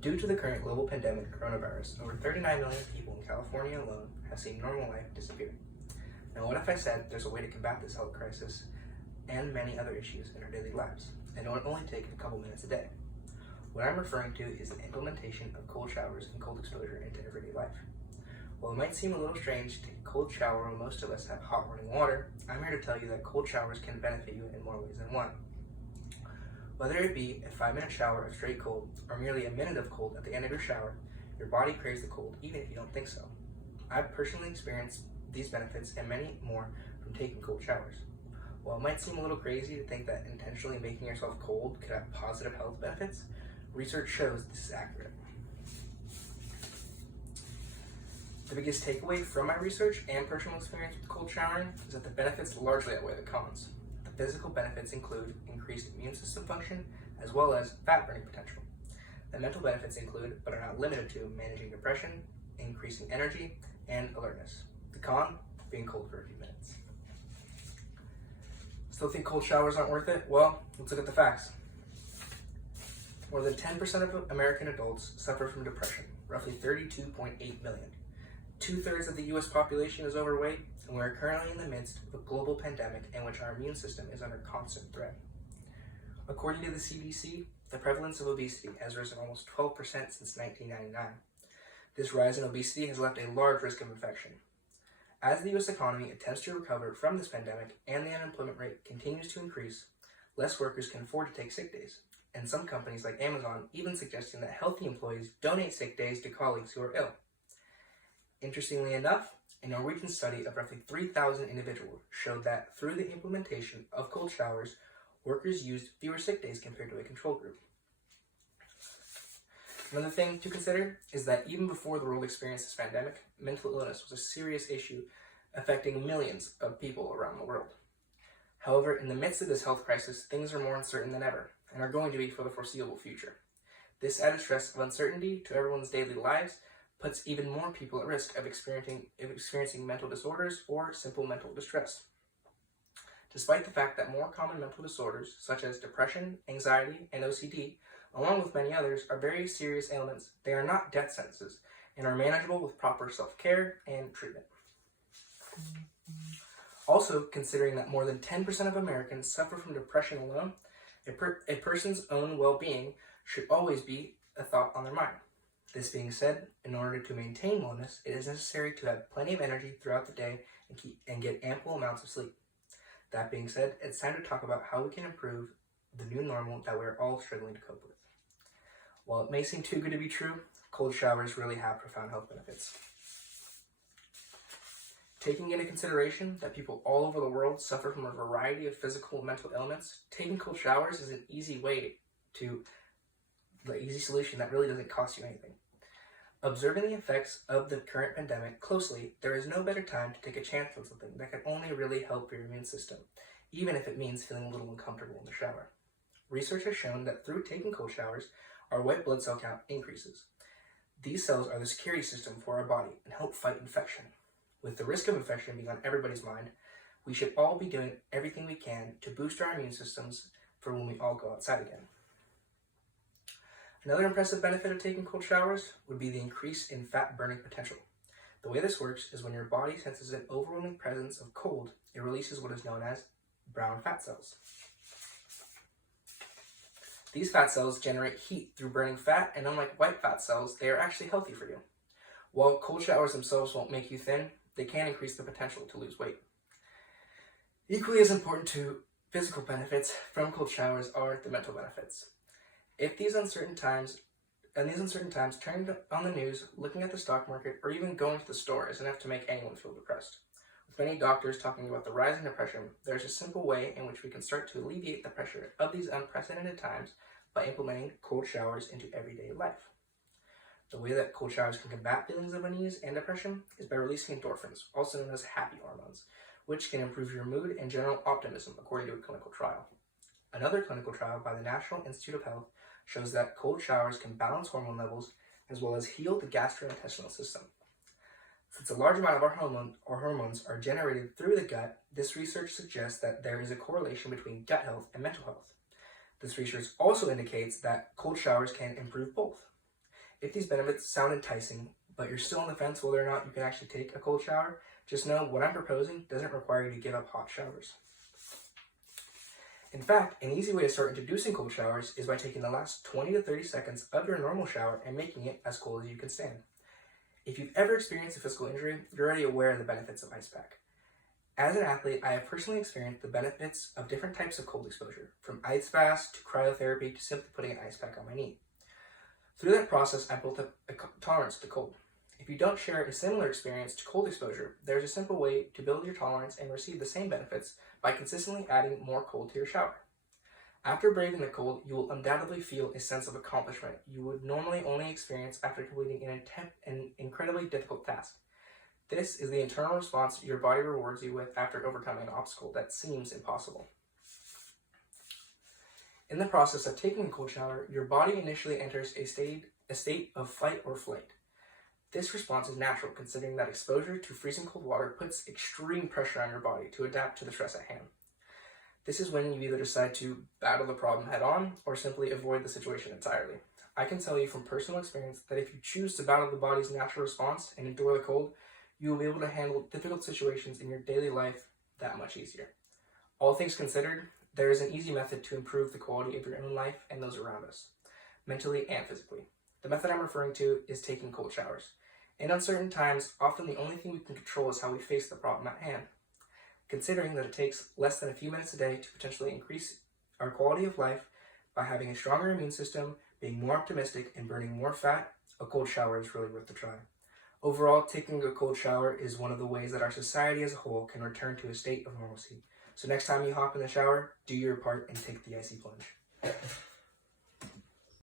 Due to the current global pandemic of coronavirus, over 39 million people in California alone have seen normal life disappear. Now, what if I said there's a way to combat this health crisis and many other issues in our daily lives, and it would only take a couple minutes a day? What I'm referring to is the implementation of cold showers and cold exposure into everyday life. While it might seem a little strange to take a cold shower when most of us have hot running water, I'm here to tell you that cold showers can benefit you in more ways than one. Whether it be a 5-minute shower of straight cold or merely a minute of cold at the end of your shower, your body craves the cold even if you don't think so. I've personally experienced these benefits and many more from taking cold showers. While it might seem a little crazy to think that intentionally making yourself cold could have positive health benefits, research shows this is accurate. The biggest takeaway from my research and personal experience with cold showering is that the benefits largely outweigh the cons. The physical benefits include increased immune system function as well as fat burning potential. The mental benefits include, but are not limited to, managing depression, increasing energy, and alertness. The con, being cold for a few minutes. Still think cold showers aren't worth it? Well, let's look at the facts. More than 10% of American adults suffer from depression, roughly 32.8 million. 2/3 of the US population is overweight, and we are currently in the midst of a global pandemic in which our immune system is under constant threat. According to the CDC, the prevalence of obesity has risen almost 12% since 1999. This rise in obesity has left a large risk of infection. As the US economy attempts to recover from this pandemic and the unemployment rate continues to increase, less workers can afford to take sick days, and some companies like Amazon even suggesting that healthy employees donate sick days to colleagues who are ill. Interestingly enough, a Norwegian study of roughly 3,000 individuals showed that through the implementation of cold showers, workers used fewer sick days compared to a control group. Another thing to consider is that even before the world experienced this pandemic, mental illness was a serious issue affecting millions of people around the world. However, in the midst of this health crisis, things are more uncertain than ever and are going to be for the foreseeable future. This added stress of uncertainty to everyone's daily lives puts even more people at risk of experiencing mental disorders or simple mental distress. Despite the fact that more common mental disorders, such as depression, anxiety, and OCD, along with many others, are very serious ailments, they are not death sentences and are manageable with proper self-care and treatment. Also, considering that more than 10% of Americans suffer from depression alone, a person's own well-being should always be a thought on their mind. This being said, in order to maintain wellness, it is necessary to have plenty of energy throughout the day and get ample amounts of sleep. That being said, it's time to talk about how we can improve the new normal that we're all struggling to cope with. While it may seem too good to be true, cold showers really have profound health benefits. Taking into consideration that people all over the world suffer from a variety of physical and mental ailments, taking cold showers is an easy solution that really doesn't cost you anything. Observing the effects of the current pandemic closely, there is no better time to take a chance on something that can only really help your immune system, even if it means feeling a little uncomfortable in the shower. Research has shown that through taking cold showers, our white blood cell count increases. These cells are the security system for our body and help fight infection. With the risk of infection being on everybody's mind, we should all be doing everything we can to boost our immune systems for when we all go outside again. Another impressive benefit of taking cold showers would be the increase in fat burning potential. The way this works is when your body senses an overwhelming presence of cold, it releases what is known as brown fat cells. These fat cells generate heat through burning fat, and unlike white fat cells, they are actually healthy for you. While cold showers themselves won't make you thin, they can increase the potential to lose weight. Equally as important to physical benefits from cold showers are the mental benefits. If these uncertain times, turning on the news, looking at the stock market, or even going to the store is enough to make anyone feel depressed. With many doctors talking about the rise in depression, there's a simple way in which we can start to alleviate the pressure of these unprecedented times by implementing cold showers into everyday life. The way that cold showers can combat feelings of unease and depression is by releasing endorphins, also known as happy hormones, which can improve your mood and general optimism, according to a clinical trial. Another clinical trial by the National Institute of Health shows that cold showers can balance hormone levels as well as heal the gastrointestinal system. Since a large amount of our hormones are generated through the gut, this research suggests that there is a correlation between gut health and mental health. This research also indicates that cold showers can improve both. If these benefits sound enticing, but you're still on the fence whether or not you can actually take a cold shower, just know what I'm proposing doesn't require you to give up hot showers. In fact, an easy way to start introducing cold showers is by taking the last 20 to 30 seconds of your normal shower and making it as cold as you can stand. If you've ever experienced a physical injury, you're already aware of the benefits of ice pack. As an athlete, I have personally experienced the benefits of different types of cold exposure, from ice baths to cryotherapy to simply putting an ice pack on my knee. Through that process, I built up a tolerance to cold. If you don't share a similar experience to cold exposure, there's a simple way to build your tolerance and receive the same benefits by consistently adding more cold to your shower. After braving the cold, you will undoubtedly feel a sense of accomplishment you would normally only experience after completing an incredibly difficult task. This is the internal response your body rewards you with after overcoming an obstacle that seems impossible. In the process of taking a cold shower, your body initially enters a state of fight or flight. This response is natural, considering that exposure to freezing cold water puts extreme pressure on your body to adapt to the stress at hand. This is when you either decide to battle the problem head on or simply avoid the situation entirely. I can tell you from personal experience that if you choose to battle the body's natural response and endure the cold, you will be able to handle difficult situations in your daily life that much easier. All things considered, there is an easy method to improve the quality of your own life and those around us, mentally and physically. The method I'm referring to is taking cold showers. In uncertain times, often the only thing we can control is how we face the problem at hand. Considering that it takes less than a few minutes a day to potentially increase our quality of life by having a stronger immune system, being more optimistic, and burning more fat, a cold shower is really worth the try. Overall, taking a cold shower is one of the ways that our society as a whole can return to a state of normalcy. So next time you hop in the shower, do your part and take the icy plunge.